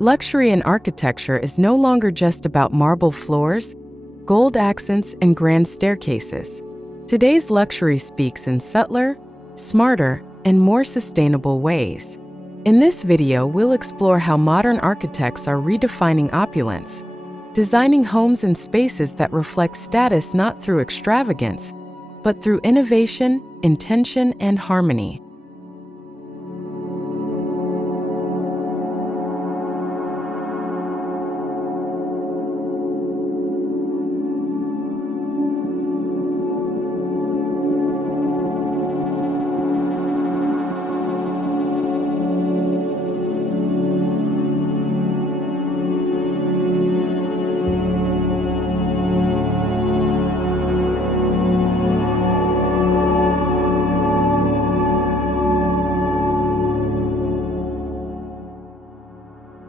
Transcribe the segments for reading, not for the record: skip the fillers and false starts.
Luxury in architecture is no longer just about marble floors, gold accents, and grand staircases. Today's luxury speaks in subtler, smarter, and more sustainable ways. In this video, we'll explore how modern architects are redefining opulence, designing homes and spaces that reflect status not through extravagance, but through innovation, intention, and harmony.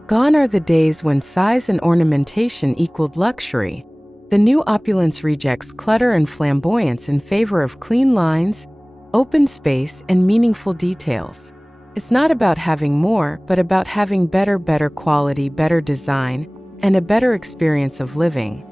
Gone are the days when size and ornamentation equaled luxury. The new opulence rejects clutter and flamboyance in favor of clean lines, open space, and meaningful details. It's not about having more, but about having better quality, better design, and a better experience of living.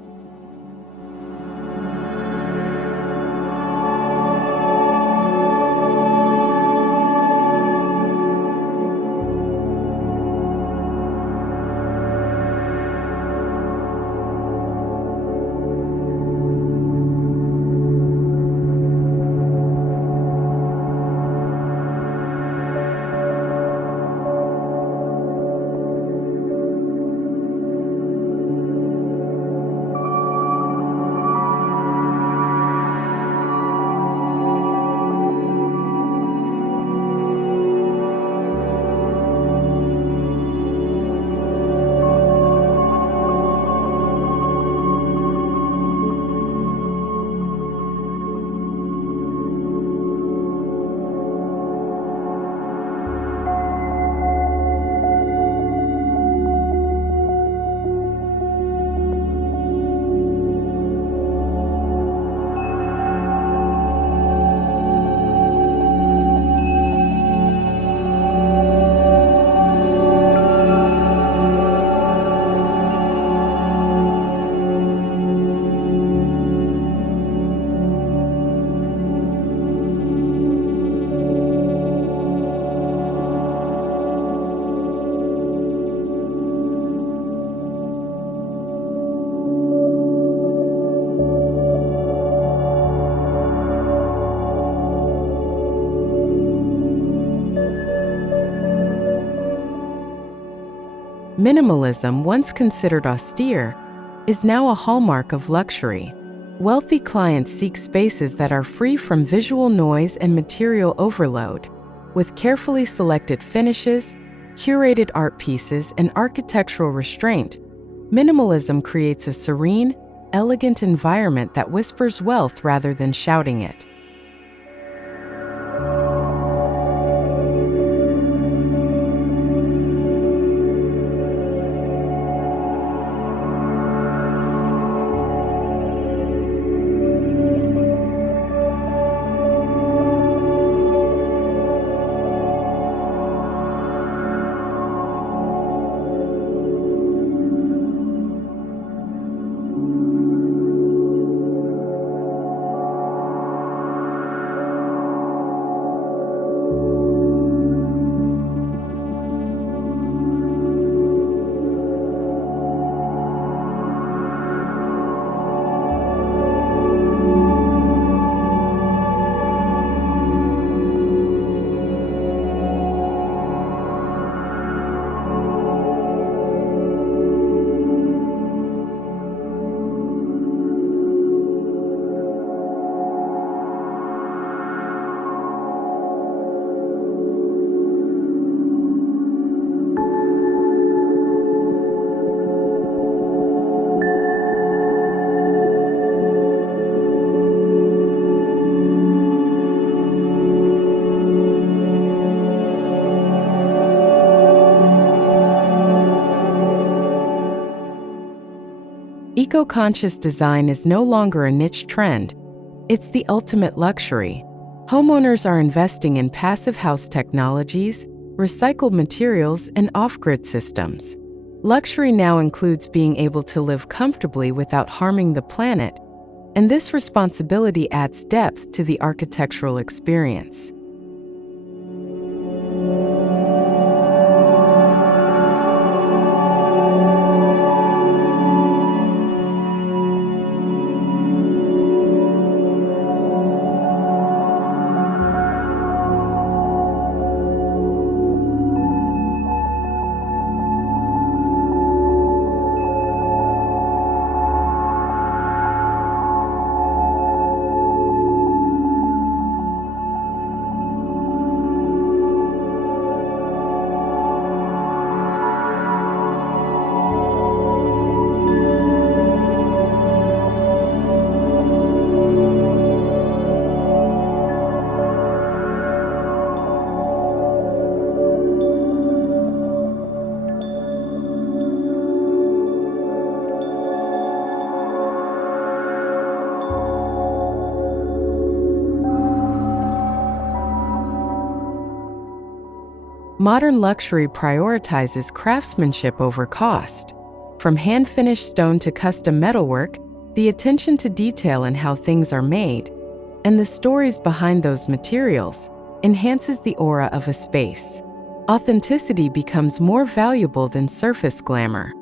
Minimalism, once considered austere, is now a hallmark of luxury. Wealthy clients seek spaces that are free from visual noise and material overload. With carefully selected finishes, curated art pieces, and architectural restraint, minimalism creates a serene, elegant environment that whispers wealth rather than shouting it. Eco-conscious design is no longer a niche trend. It's the ultimate luxury. Homeowners are investing in passive house technologies, recycled materials, and off-grid systems. Luxury now includes being able to live comfortably without harming the planet, and this responsibility adds depth to the architectural experience. Modern luxury prioritizes craftsmanship over cost. From hand-finished stone to custom metalwork, the attention to detail in how things are made, and the stories behind those materials, enhances the aura of a space. Authenticity becomes more valuable than surface glamour.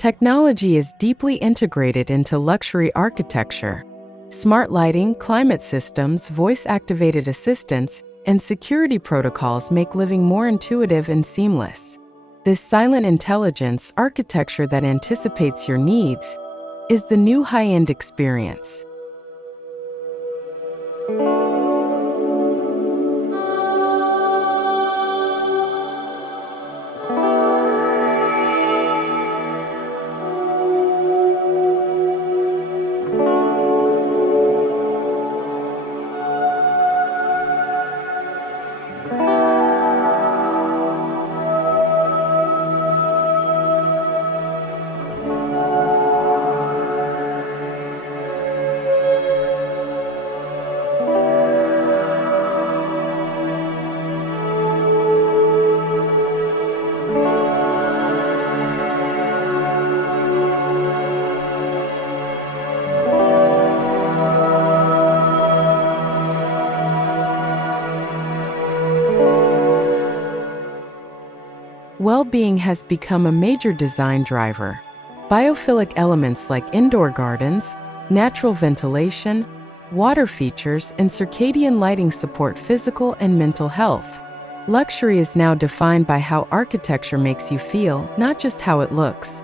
Technology is deeply integrated into luxury architecture. Smart lighting, climate systems, voice-activated assistants, and security protocols make living more intuitive and seamless. This silent intelligence architecture that anticipates your needs is the new high-end experience. Well-being has become a major design driver. Biophilic elements like indoor gardens, natural ventilation, water features, and circadian lighting support physical and mental health. Luxury is now defined by how architecture makes you feel, not just how it looks.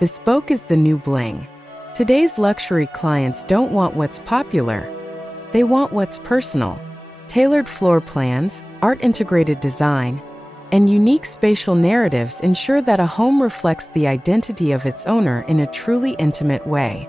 Bespoke is the new bling. Today's luxury clients don't want what's popular. They want what's personal. Tailored floor plans, art-integrated design, and unique spatial narratives ensure that a home reflects the identity of its owner in a truly intimate way.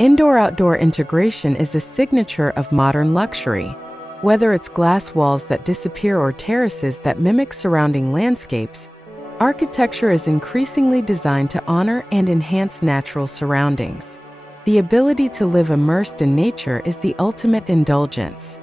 Indoor-outdoor integration is a signature of modern luxury. Whether it's glass walls that disappear or terraces that mimic surrounding landscapes, architecture is increasingly designed to honor and enhance natural surroundings. The ability to live immersed in nature is the ultimate indulgence.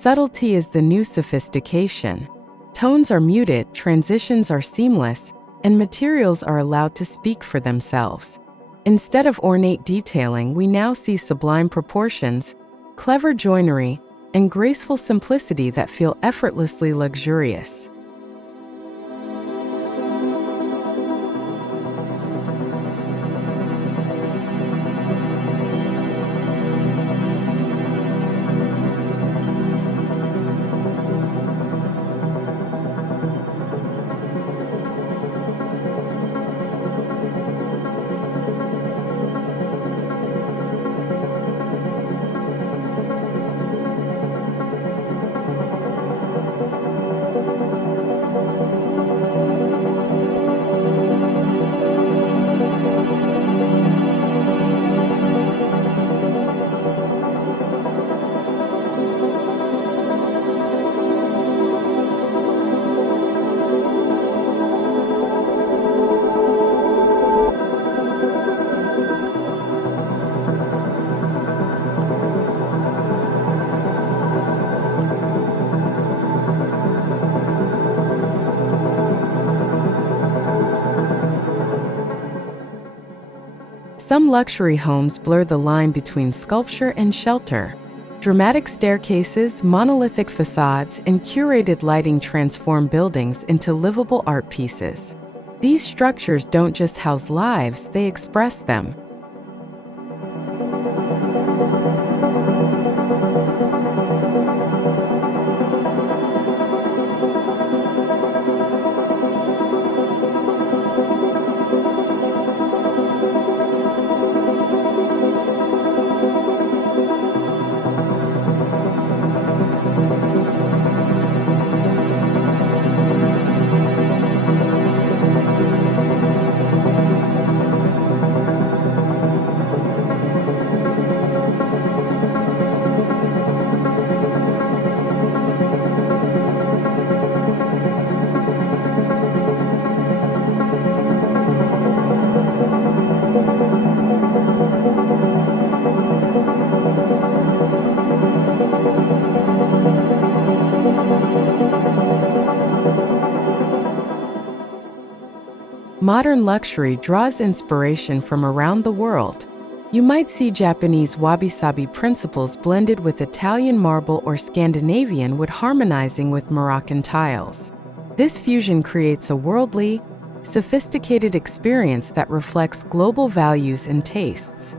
Subtlety is the new sophistication. Tones are muted, transitions are seamless, and materials are allowed to speak for themselves. Instead of ornate detailing, we now see sublime proportions, clever joinery, and graceful simplicity that feel effortlessly luxurious. Some luxury homes blur the line between sculpture and shelter. Dramatic staircases, monolithic facades, and curated lighting transform buildings into livable art pieces. These structures don't just house lives, they express them. Modern luxury draws inspiration from around the world. You might see Japanese wabi-sabi principles blended with Italian marble or Scandinavian wood harmonizing with Moroccan tiles. This fusion creates a worldly, sophisticated experience that reflects global values and tastes.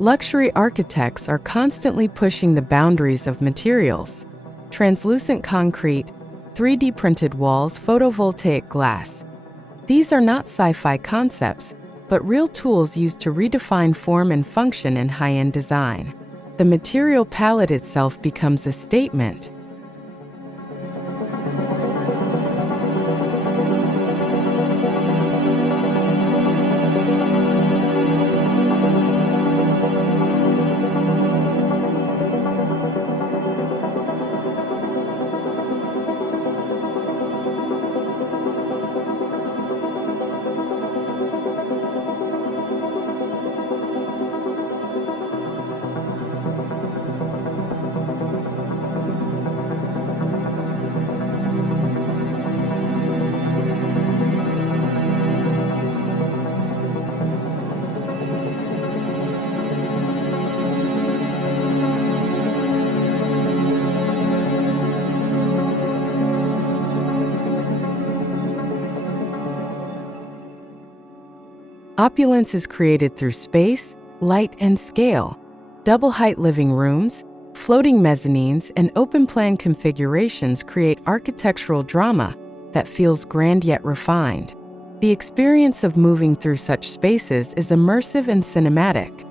Luxury architects are constantly pushing the boundaries of materials. Translucent concrete, 3D printed walls, photovoltaic glass. These are not sci-fi concepts, but real tools used to redefine form and function in high-end design. The material palette itself becomes a statement. Opulence is created through space, light, and scale. Double-height living rooms, floating mezzanines, and open-plan configurations create architectural drama that feels grand yet refined. The experience of moving through such spaces is immersive and cinematic.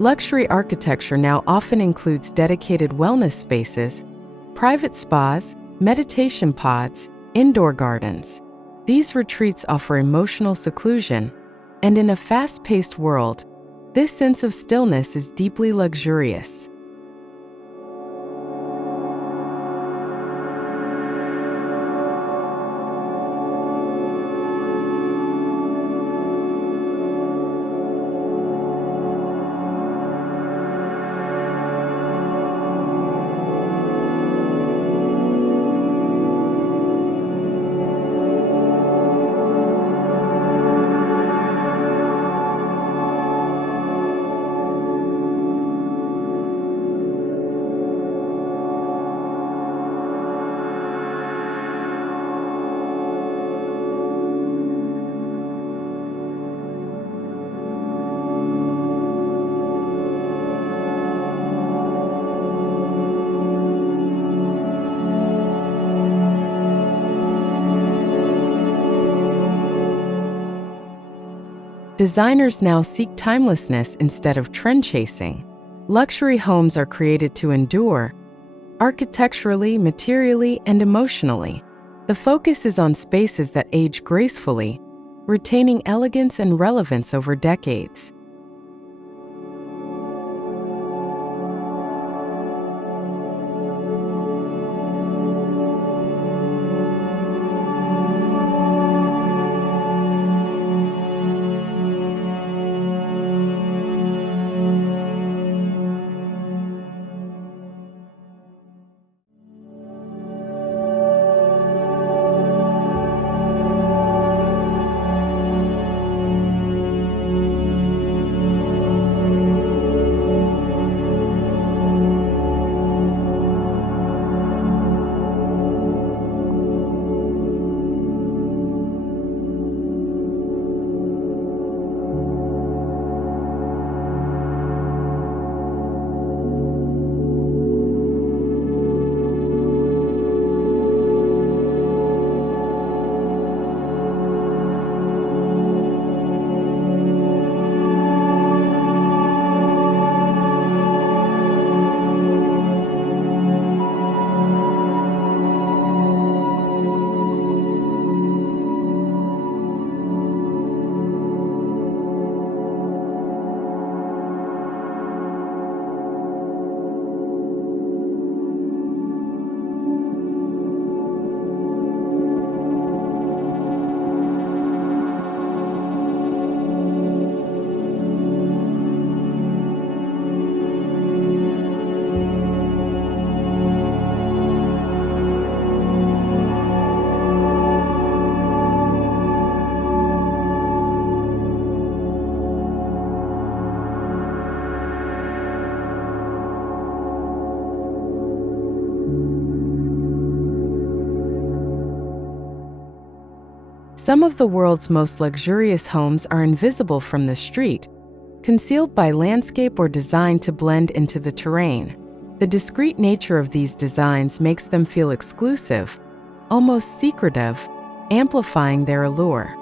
Luxury architecture now often includes dedicated wellness spaces, private spas, meditation pods, indoor gardens. These retreats offer emotional seclusion, and in a fast-paced world, this sense of stillness is deeply luxurious. Designers now seek timelessness instead of trend chasing. Luxury homes are created to endure, architecturally, materially, and emotionally. The focus is on spaces that age gracefully, retaining elegance and relevance over decades. Some of the world's most luxurious homes are invisible from the street, concealed by landscape or designed to blend into the terrain. The discreet nature of these designs makes them feel exclusive, almost secretive, amplifying their allure.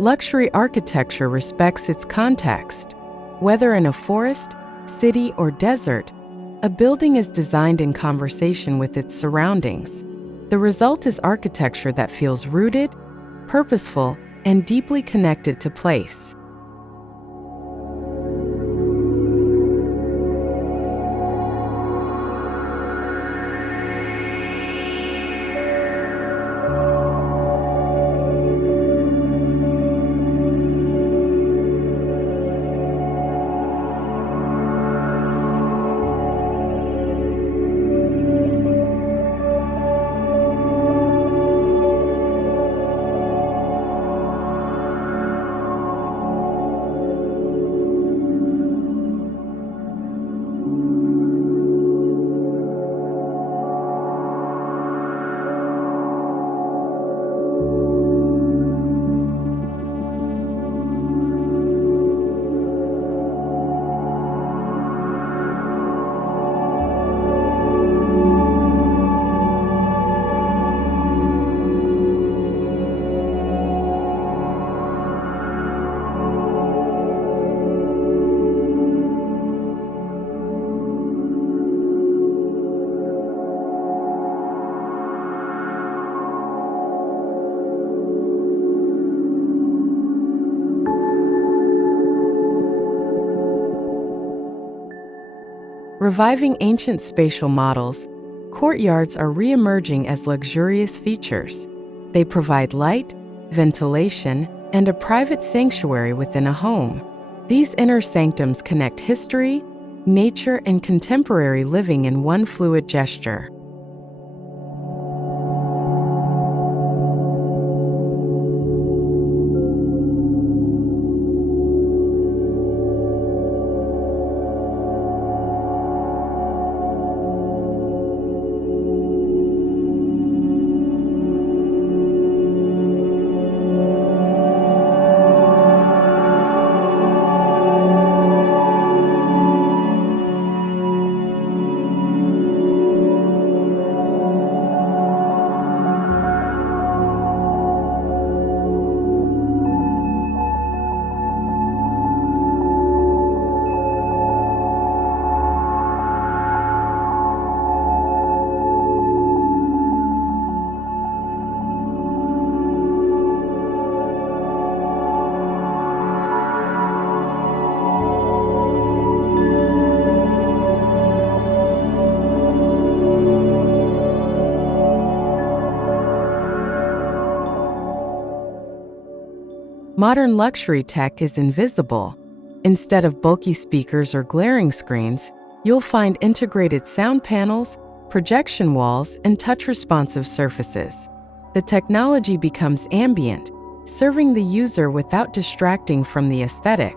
Luxury architecture respects its context. Whether in a forest, city, or desert, a building is designed in conversation with its surroundings. The result is architecture that feels rooted, purposeful, and deeply connected to place. Reviving ancient spatial models, courtyards are re-emerging as luxurious features. They provide light, ventilation, and a private sanctuary within a home. These inner sanctums connect history, nature, and contemporary living in one fluid gesture. Modern luxury tech is invisible. Instead of bulky speakers or glaring screens, you'll find integrated sound panels, projection walls, and touch-responsive surfaces. The technology becomes ambient, serving the user without distracting from the aesthetic.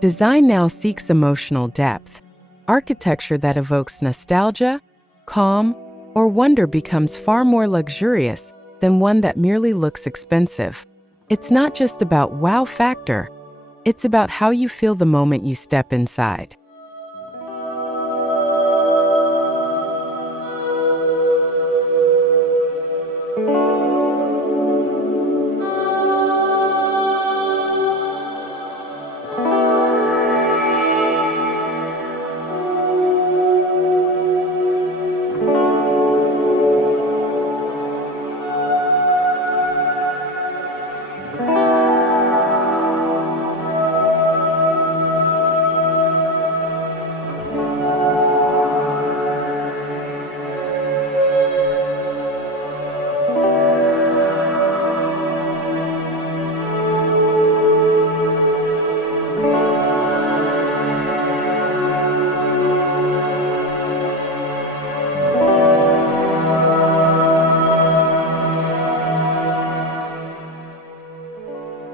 Design now seeks emotional depth. Architecture that evokes nostalgia, calm, or wonder becomes far more luxurious than one that merely looks expensive. It's not just about wow factor, it's about how you feel the moment you step inside.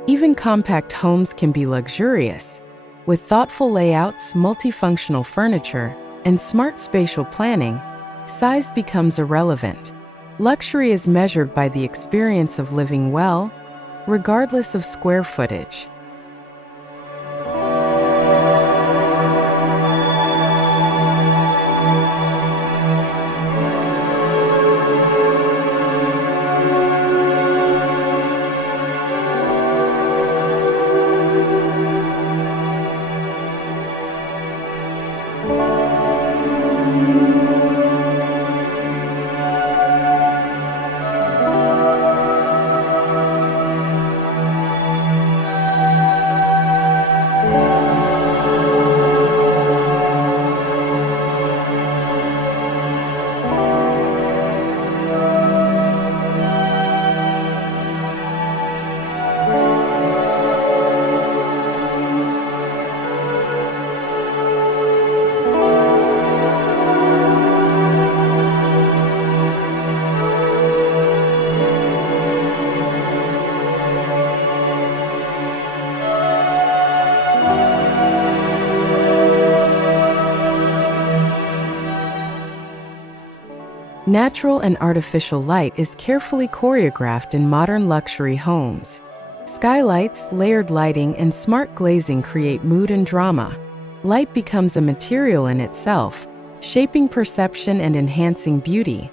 Even compact homes can be luxurious. With thoughtful layouts, multifunctional furniture, and smart spatial planning, size becomes irrelevant. Luxury is measured by the experience of living well, regardless of square footage. Natural and artificial light is carefully choreographed in modern luxury homes. Skylights, layered lighting, and smart glazing create mood and drama. Light becomes a material in itself, shaping perception and enhancing beauty.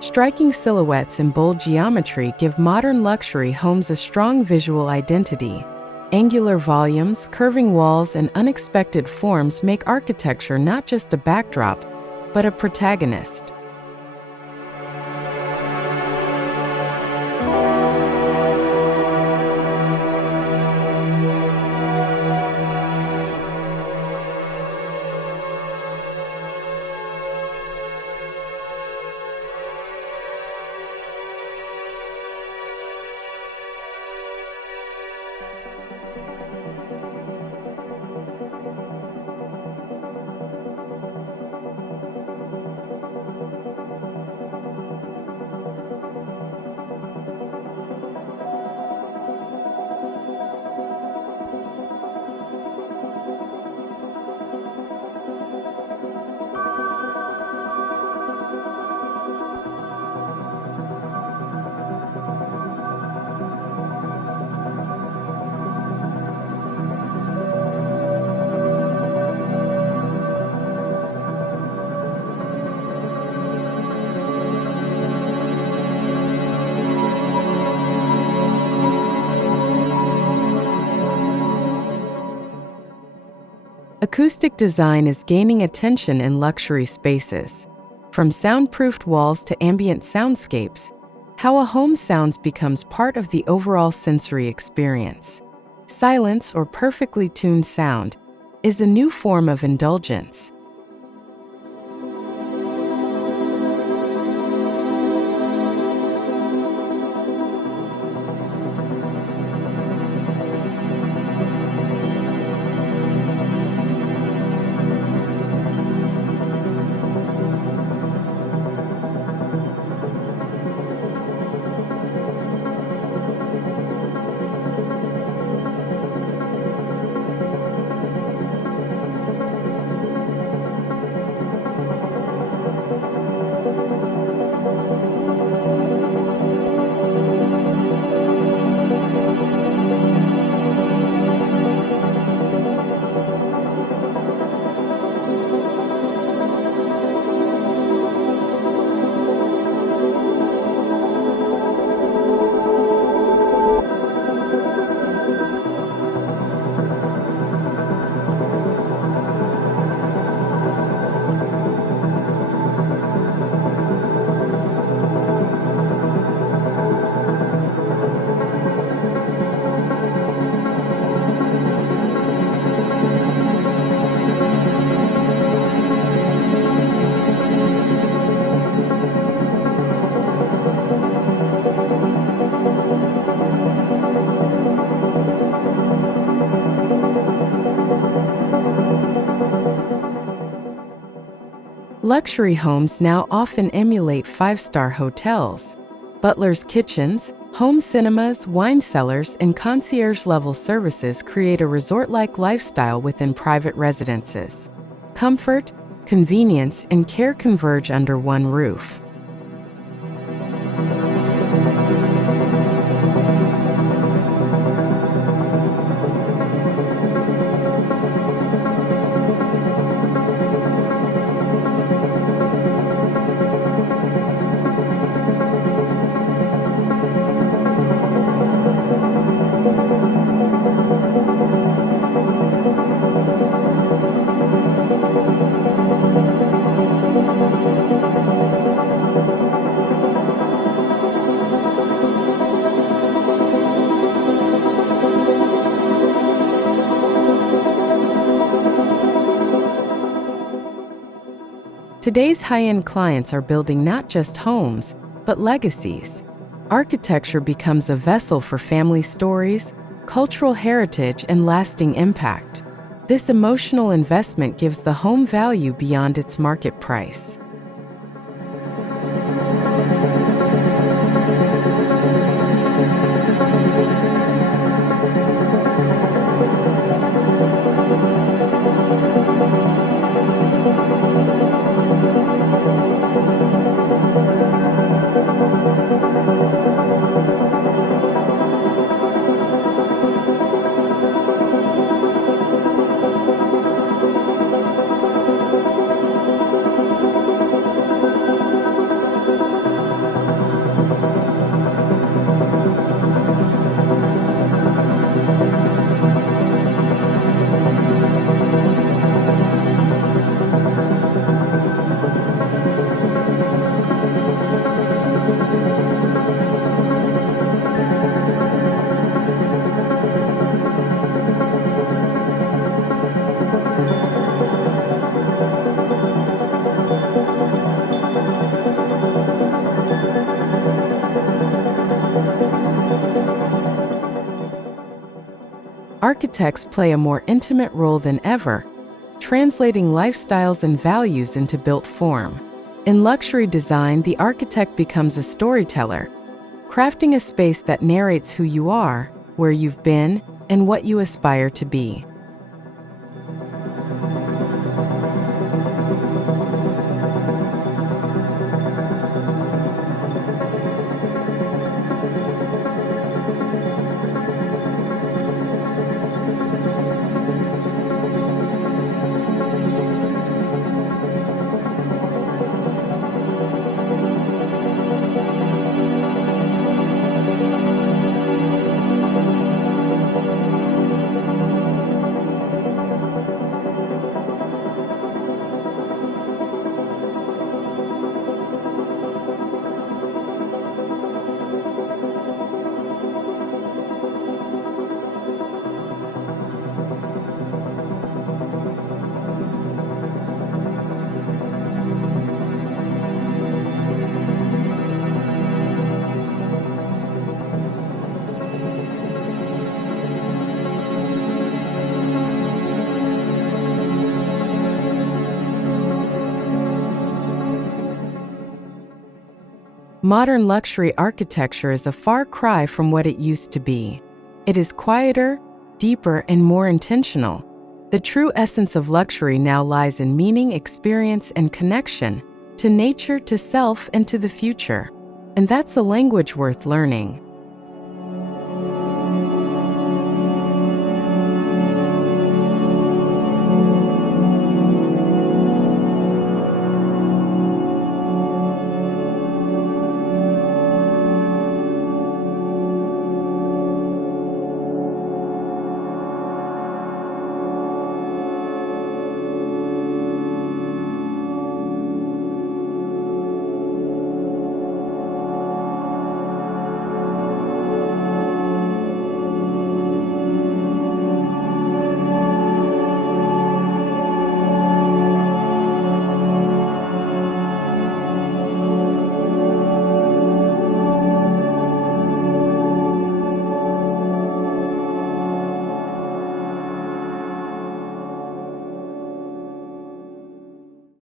Striking silhouettes and bold geometry give modern luxury homes a strong visual identity. Angular volumes, curving walls, and unexpected forms make architecture not just a backdrop, but a protagonist. Acoustic design is gaining attention in luxury spaces. From soundproofed walls to ambient soundscapes, how a home sounds becomes part of the overall sensory experience. Silence, or perfectly tuned sound, is a new form of indulgence. Luxury homes now often emulate five-star hotels. Butler's kitchens, Home cinemas, wine cellars, and concierge-level services create a resort-like lifestyle within private residences. Comfort, convenience, and care converge under one roof. Today's high-end clients are building not just homes, but legacies. Architecture becomes a vessel for family stories, cultural heritage, and lasting impact. This emotional investment gives the home value beyond its market price. Architects play a more intimate role than ever, translating lifestyles and values into built form. In luxury design, the architect becomes a storyteller, crafting a space that narrates who you are, where you've been, and what you aspire to be. Modern luxury architecture is a far cry from what it used to be. It is quieter, deeper, and more intentional. The true essence of luxury now lies in meaning, experience, and connection to nature, to self, and to the future. And that's a language worth learning.